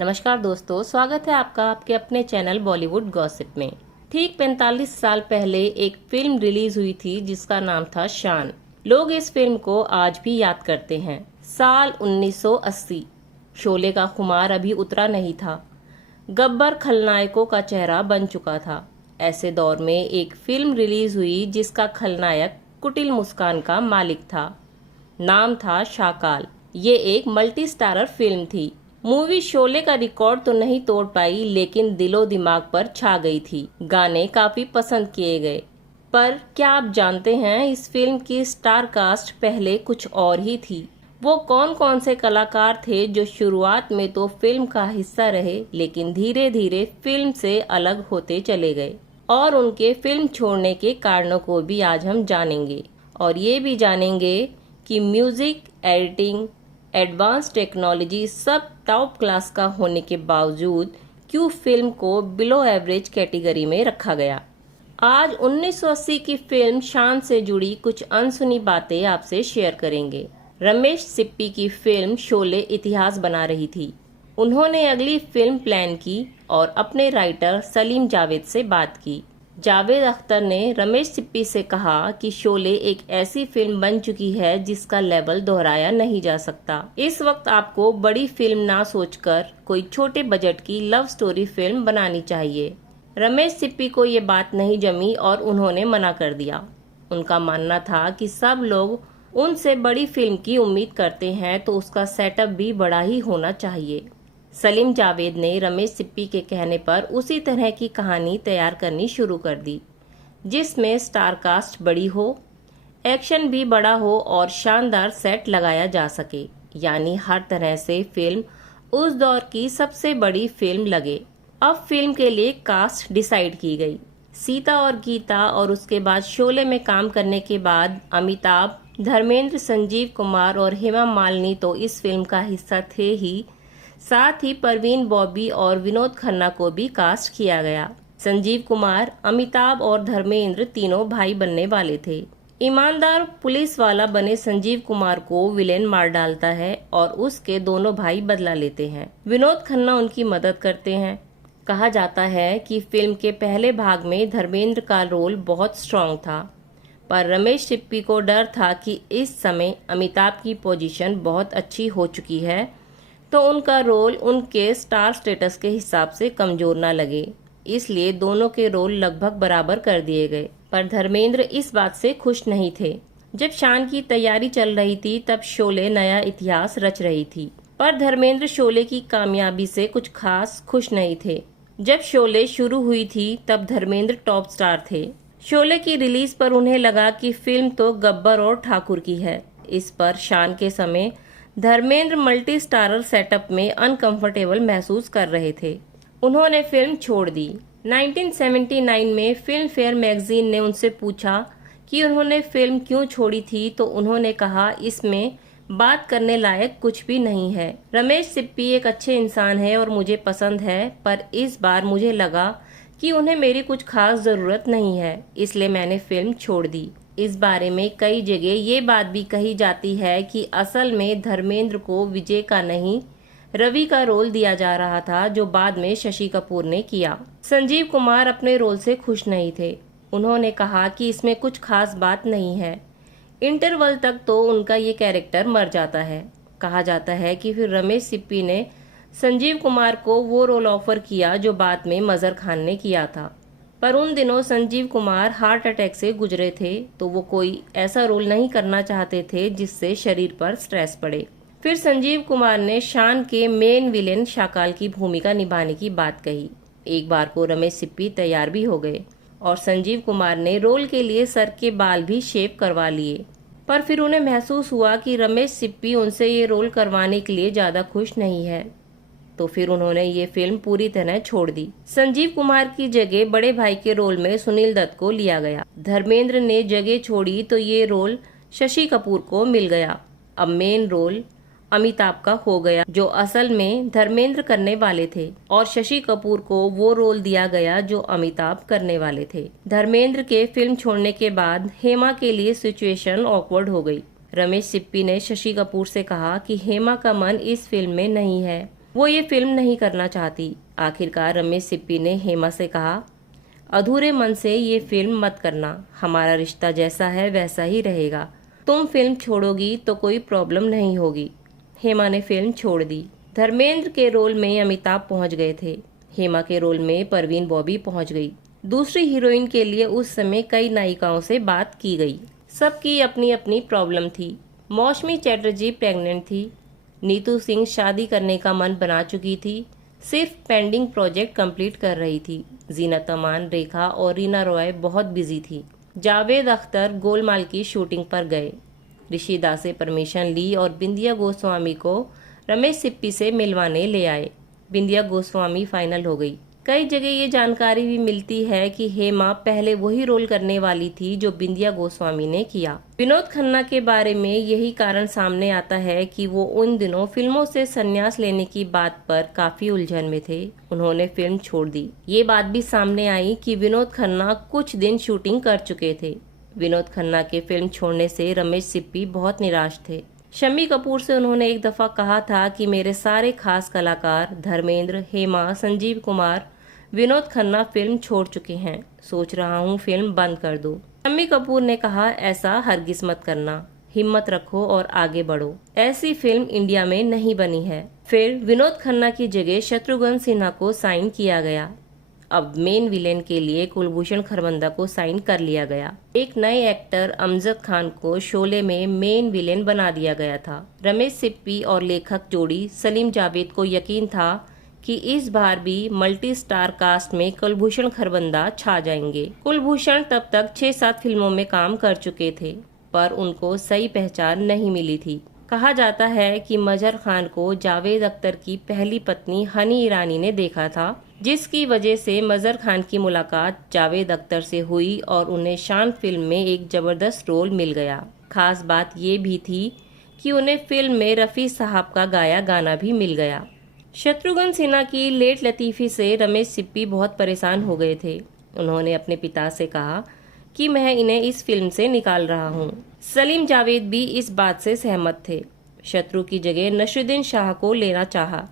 नमस्कार दोस्तों, स्वागत है आपका आपके अपने चैनल बॉलीवुड गॉसिप में। ठीक 45 साल पहले एक फिल्म रिलीज हुई थी जिसका नाम था शान। लोग इस फिल्म को आज भी याद करते हैं। साल 1980। शोले का खुमार अभी उतरा नहीं था। गब्बर खलनायकों का चेहरा बन चुका था। ऐसे दौर में एक फिल्म रिलीज हुई जिसका खलनायक कुटिल मुस्कान का मालिक था। नाम था शाकाल। ये एक मल्टी स्टारर फिल्म थी। मूवी शोले का रिकॉर्ड तो नहीं तोड़ पाई, लेकिन दिलो दिमाग पर छा गई थी। गाने काफी पसंद किए गए। पर क्या आप जानते हैं, इस फिल्म की स्टार कास्ट पहले कुछ और ही थी। वो कौन कौन से कलाकार थे जो शुरुआत में तो फिल्म का हिस्सा रहे, लेकिन धीरे धीरे फिल्म से अलग होते चले गए। और उनके फिल्म छोड़ने के कारणों को भी आज हम जानेंगे। और ये भी जानेंगे कि म्यूजिक, एडिटिंग, एडवांस टेक्नोलॉजी सब टॉप क्लास का होने के बावजूद क्यों फिल्म को बिलो एवरेज कैटेगरी में रखा गया। आज 1980 की फिल्म शान से जुड़ी कुछ अनसुनी बातें आपसे शेयर करेंगे। रमेश सिप्पी की फिल्म शोले इतिहास बना रही थी। उन्होंने अगली फिल्म प्लान की और अपने राइटर सलीम जावेद से बात की। जावेद अख्तर ने रमेश सिप्पी से कहा कि शोले एक ऐसी फिल्म बन चुकी है जिसका लेवल दोहराया नहीं जा सकता। इस वक्त आपको बड़ी फिल्म ना सोचकर कोई छोटे बजट की लव स्टोरी फिल्म बनानी चाहिए। रमेश सिप्पी को ये बात नहीं जमी और उन्होंने मना कर दिया। उनका मानना था कि सब लोग उनसे बड़ी फिल्म की उम्मीद करते हैं तो उसका सेटअप भी बड़ा ही होना चाहिए। सलीम जावेद ने रमेश सिप्पी के कहने पर उसी तरह की कहानी तैयार करनी शुरू कर दी, जिसमें स्टार कास्ट बड़ी हो, एक्शन भी बड़ा हो और शानदार सेट लगाया जा सके। यानी हर तरह से फिल्म उस दौर की सबसे बड़ी फिल्म लगे। अब फिल्म के लिए कास्ट डिसाइड की गई। सीता और गीता और उसके बाद शोले में काम करने के बाद अमिताभ, धर्मेंद्र, संजीव कुमार और हेमा मालिनी तो इस फिल्म का हिस्सा थे ही, साथ ही परवीन बॉबी और विनोद खन्ना को भी कास्ट किया गया। संजीव कुमार, अमिताभ और धर्मेंद्र तीनों भाई बनने वाले थे। ईमानदार पुलिस वाला बने संजीव कुमार को विलेन मार डालता है और उसके दोनों भाई बदला लेते हैं। विनोद खन्ना उनकी मदद करते हैं। कहा जाता है कि फिल्म के पहले भाग में धर्मेंद्र का रोल बहुत स्ट्रॉन्ग था, पर रमेश सिप्पी को डर था कि इस समय अमिताभ की पोजीशन बहुत अच्छी हो चुकी है तो उनका रोल उनके स्टार स्टेटस के हिसाब से कमजोर न लगे, इसलिए दोनों के रोल लगभग बराबर कर दिए गए। पर धर्मेंद्र इस बात से खुश नहीं थे। जब शान की तैयारी चल रही थी तब शोले नया इतिहास रच रही थी, पर धर्मेंद्र शोले की कामयाबी से कुछ खास खुश नहीं थे। जब शोले शुरू हुई थी तब धर्मेंद्र टॉप स्टार थे। शोले की रिलीज पर उन्हें लगा कि फिल्म तो गब्बर और ठाकुर की है। इस पर शान के समय धर्मेंद्र मल्टी स्टारर सेटअप में अनकंफर्टेबल महसूस कर रहे थे। उन्होंने फिल्म छोड़ दी। 1979 में फिल्म फेयर मैगजीन ने उनसे पूछा कि उन्होंने फिल्म क्यों छोड़ी थी, तो उन्होंने कहा, इसमें बात करने लायक कुछ भी नहीं है। रमेश सिप्पी एक अच्छे इंसान है और मुझे पसंद है, पर इस बार मुझे लगा कि उन्हें मेरी कुछ खास जरूरत नहीं है, इसलिए मैंने फिल्म छोड़ दी। इस बारे में कई जगह ये बात भी कही जाती है कि असल में धर्मेंद्र को विजय का नहीं, रवि का रोल दिया जा रहा था, जो बाद में शशि कपूर ने किया। संजीव कुमार अपने रोल से खुश नहीं थे। उन्होंने कहा कि इसमें कुछ खास बात नहीं है। इंटरवल तक तो उनका ये कैरेक्टर मर जाता है। कहा जाता है कि फिर रमेश सिप्पी ने संजीव कुमार को वो रोल ऑफर किया जो बाद में मजर खान ने किया था, पर उन दिनों संजीव कुमार हार्ट अटैक से गुजरे थे, तो वो कोई ऐसा रोल नहीं करना चाहते थे जिससे शरीर पर स्ट्रेस पड़े। फिर संजीव कुमार ने शान के मेन विलेन शाकाल की भूमिका निभाने की बात कही। एक बार को रमेश सिप्पी तैयार भी हो गए और संजीव कुमार ने रोल के लिए सर के बाल भी शेव करवा लिए, पर फिर उन्हें महसूस हुआ कि रमेश सिप्पी उनसे ये रोल करवाने के लिए ज्यादा खुश नहीं है, तो फिर उन्होंने ये फिल्म पूरी तरह छोड़ दी। संजीव कुमार की जगह बड़े भाई के रोल में सुनील दत्त को लिया गया। धर्मेंद्र ने जगह छोड़ी तो ये रोल शशि कपूर को मिल गया। अब मेन रोल अमिताभ का हो गया, जो असल में धर्मेंद्र करने वाले थे, और शशि कपूर को वो रोल दिया गया जो अमिताभ करने वाले थे। धर्मेंद्र के फिल्म छोड़ने के बाद हेमा के लिए सिचुएशन ऑकवर्ड हो गई। रमेश सिप्पी ने शशि कपूर से कहा कि हेमा का मन इस फिल्म में नहीं है, वो ये फिल्म नहीं करना चाहती। आखिरकार रमेश सिप्पी ने हेमा से कहा, अधूरे मन से ये फिल्म मत करना, हमारा रिश्ता जैसा है वैसा ही रहेगा। तुम फिल्म छोड़ोगी तो कोई प्रॉब्लम नहीं होगी। हेमा ने फिल्म छोड़ दी। धर्मेंद्र के रोल में अमिताभ पहुंच गए थे। हेमा के रोल में परवीन बॉबी पहुंच गई। दूसरी हीरोइन के लिए उस समय कई नायिकाओं से बात की गई। सबकी अपनी अपनी प्रॉब्लम थी। मौसमी चैटर्जी प्रेग्नेंट थी। नीतू सिंह शादी करने का मन बना चुकी थी, सिर्फ पेंडिंग प्रोजेक्ट कंप्लीट कर रही थी। जीनत अमान, रेखा और रीना रॉय बहुत बिजी थी। जावेद अख्तर गोलमाल की शूटिंग पर गए। ऋषि दास से परमिशन ली और बिंदिया गोस्वामी को रमेश सिप्पी से मिलवाने ले आए। बिंदिया गोस्वामी फाइनल हो गई। कई जगह ये जानकारी भी मिलती है कि हेमा पहले वही रोल करने वाली थी जो बिंदिया गोस्वामी ने किया। विनोद खन्ना के बारे में यही कारण सामने आता है कि वो उन दिनों फिल्मों से संन्यास लेने की बात पर काफी उलझन में थे। उन्होंने फिल्म छोड़ दी। ये बात भी सामने आई कि विनोद खन्ना कुछ दिन शूटिंग कर चुके थे। विनोद खन्ना के फिल्म छोड़ने से रमेश सिप्पी बहुत निराश थे। शम्मी कपूर से उन्होंने एक दफा कहा था कि मेरे सारे खास कलाकार धर्मेंद्र, हेमा, संजीव कुमार, विनोद खन्ना फिल्म छोड़ चुके हैं, सोच रहा हूँ फिल्म बंद कर दूं। शम्मी कपूर ने कहा, ऐसा हरगिज मत करना, हिम्मत रखो और आगे बढ़ो। ऐसी फिल्म इंडिया में नहीं बनी है। फिर विनोद खन्ना की जगह शत्रुघ्न सिन्हा को साइन किया गया। अब मेन विलेन के लिए कुलभूषण खरबंदा को साइन कर लिया गया। एक नए एक्टर अमजद खान को शोले में मेन विलेन बना दिया गया था। रमेश सिप्पी और लेखक जोड़ी सलीम जावेद को यकीन था कि इस बार भी मल्टी स्टार कास्ट में कुलभूषण खरबंदा छा जाएंगे। कुलभूषण तब तक 6-7 फिल्मों में काम कर चुके थे, पर उनको सही पहचान नहीं मिली थी। कहा जाता है कि मजहर खान को जावेद अख्तर की पहली पत्नी हनी ईरानी ने देखा था, जिसकी वजह से मजहर खान की मुलाकात जावेद अख्तर से हुई और उन्हें शान फिल्म में एक जबरदस्त रोल मिल गया। खास बात ये भी थी कि उन्हें फिल्म में रफी साहब का गाया गाना भी मिल गया। शत्रुघ्न सिन्हा की लेट लतीफ़ी से रमेश सिप्पी बहुत परेशान हो गए थे। उन्होंने अपने पिता से कहा कि मैं इन्हें इस फिल्म से निकाल रहा हूँ। सलीम जावेद भी इस बात से सहमत थे। शत्रु की जगह नसीरुद्दीन शाह को लेना चाहा।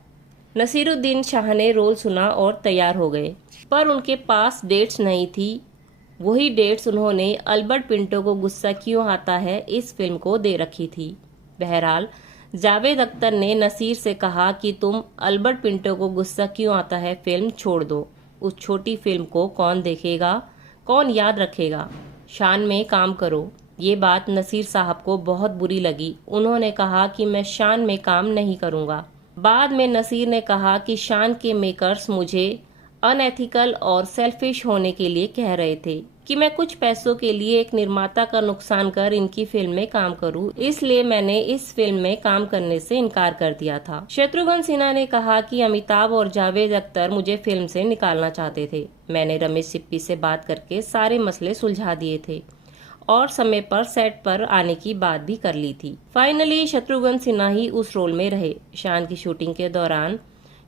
नसीरुद्दीन शाह ने रोल सुना और तैयार हो गए, पर उनके पास डेट्स नहीं थी। वही डेट्स उन्होंने अल्बर्ट पिंटो को गुस्सा क्यों आता है इस फिल्म को दे रखी थी। बहरहाल जावेद अख्तर ने नसीर से कहा कि तुम अल्बर्ट पिंटो को गुस्सा क्यों आता है फिल्म छोड़ दो। उस छोटी फिल्म को कौन देखेगा, कौन याद रखेगा, शान में काम करो। ये बात नसीर साहब को बहुत बुरी लगी। उन्होंने कहा कि मैं शान में काम नहीं करूंगा। बाद में नसीर ने कहा कि शान के मेकर्स मुझे अनएथिकल और सेल्फिश होने के लिए कह रहे थे कि मैं कुछ पैसों के लिए एक निर्माता का नुकसान कर इनकी फिल्म में काम करूं, इसलिए मैंने इस फिल्म में काम करने से इनकार कर दिया था। शत्रुघ्न सिन्हा ने कहा कि अमिताभ और जावेद अख्तर मुझे फिल्म से निकालना चाहते थे। मैंने रमेश सिप्पी से बात करके सारे मसले सुलझा दिए थे और समय पर सेट पर आने की बात भी कर ली थी। फाइनली शत्रुघ्न सिन्हा ही उस रोल में रहे। शान की शूटिंग के दौरान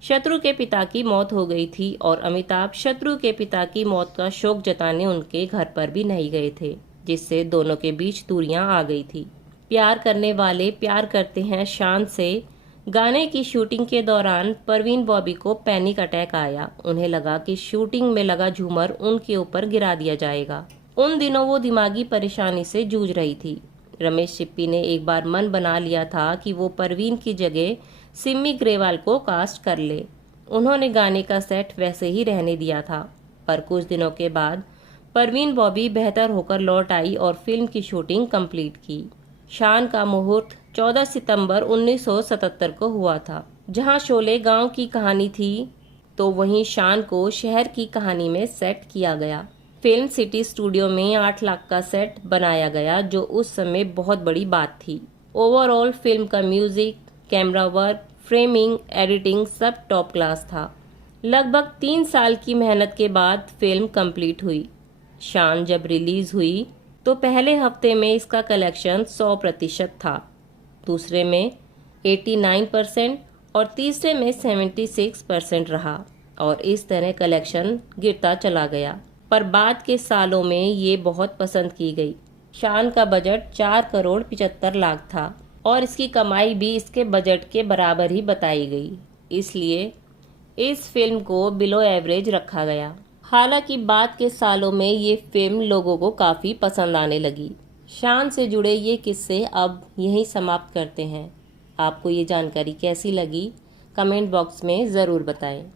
शत्रु के पिता की मौत हो गई थी और अमिताभ शत्रु के पिता की मौत का शोक जताने उनके घर पर भी नहीं गए थे, जिससे दोनों के बीच दूरियां आ गई थी। प्यार करने वाले प्यार करते हैं शान से गाने की शूटिंग के दौरान परवीन बॉबी को पैनिक अटैक आया। उन्हें लगा कि शूटिंग में लगा झूमर उनके ऊपर गिरा दिया जाएगा। उन दिनों वो दिमागी परेशानी से जूझ रही थी। रमेश सिप्पी ने एक बार मन बना लिया था कि वो परवीन की जगह सिमी ग्रेवाल को कास्ट कर ले। उन्होंने गाने का सेट वैसे ही रहने दिया था, पर कुछ दिनों के बाद परवीन बॉबी बेहतर होकर लौट आई और फिल्म की शूटिंग कंप्लीट की। शान का मुहूर्त 14 सितंबर 1977 को हुआ था। जहां शोले गांव की कहानी थी, तो वहीं शान को शहर की कहानी में सेट किया गया। फिल्म सिटी स्टूडियो में 8 लाख का सेट बनाया गया, जो उस समय बहुत बड़ी बात थी। ओवरऑल फिल्म का music, camera work, framing, editing सब टॉप क्लास था। लगभग 3 साल की मेहनत के बाद फिल्म कंप्लीट हुई। शान जब रिलीज हुई तो पहले हफ्ते में इसका कलेक्शन 100% था, दूसरे में 89% और तीसरे में 76% रहा और इस तरह कलेक्शन गिरता चला गया। पर बाद के सालों में ये बहुत पसंद की गई। शान का बजट 4 करोड़ 75 लाख था और इसकी कमाई भी इसके बजट के बराबर ही बताई गई। इसलिए इस फिल्म को बिलो एवरेज रखा गया। हालांकि बाद के सालों में ये फिल्म लोगों को काफ़ी पसंद आने लगी। शान से जुड़े ये किस्से अब यहीं समाप्त करते हैं। आपको ये जानकारी कैसी लगी? कमेंट बॉक्स में ज़रूर बताएं।